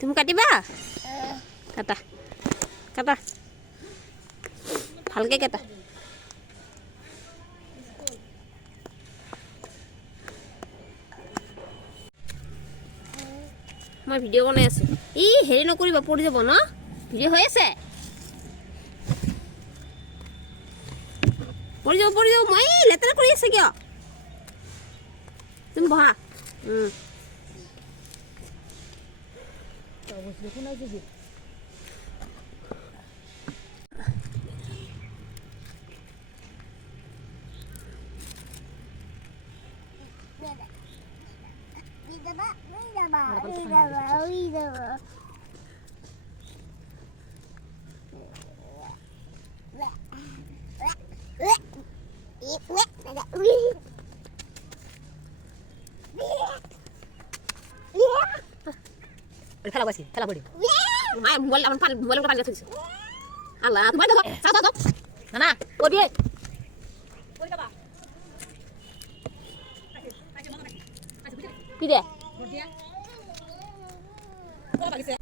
তুমি কাটিবা কাটা কাটা ভালকে কাটা মই ভিডিঅ' বনাই আছো ই হেৰি নকৰিবা পৰি যাব ন ভিডিঅ' হৈ আছে পৰি যাব মই লেতেৰা কৰি আছে কিয় তুমি বহা খেলা বসি খেলা পড়ি মাই মোবাইল আমার পানি মোবাইল পানি গেছে আল্লাহ তুমি দেখো যাও যাও না না ও দিয়ে কই যাবা কি দে দিয়া ও বাগিছে